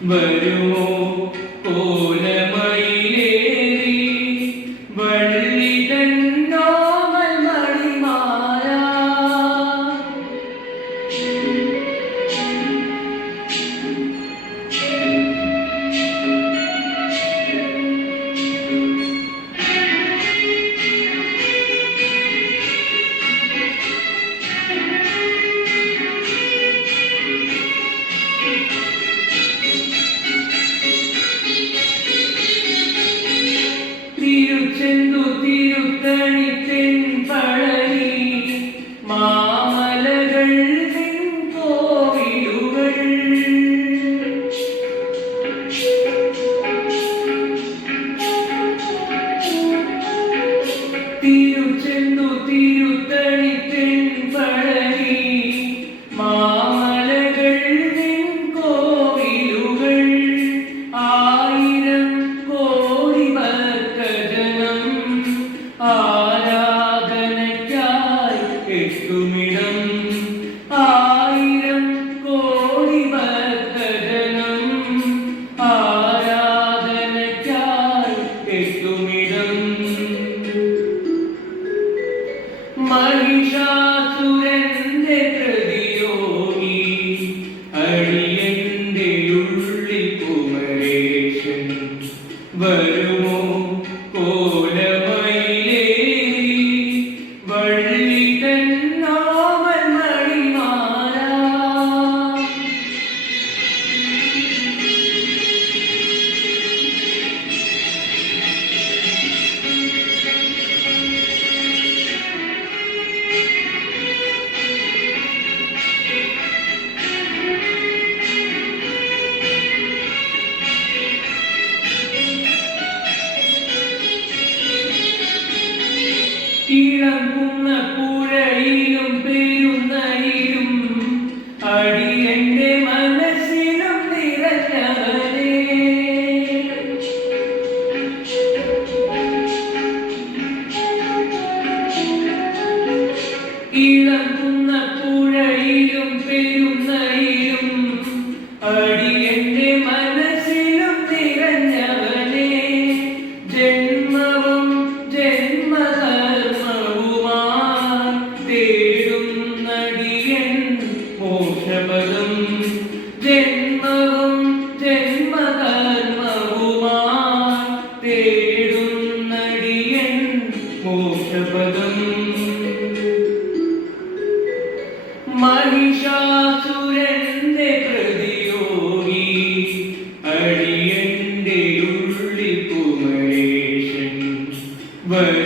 Mời yêu cô lên മഹിഷാസുരന്റെ പ്രതിയോനി അഴിയന്റെ ഉള്ളിൽ കുമരേശൻ വരും. മഹിഷാസുരന്റെ പ്രതിയോഗി അടിയന്റെ ഉള്ളിൽ കുമരേശൻ വരും.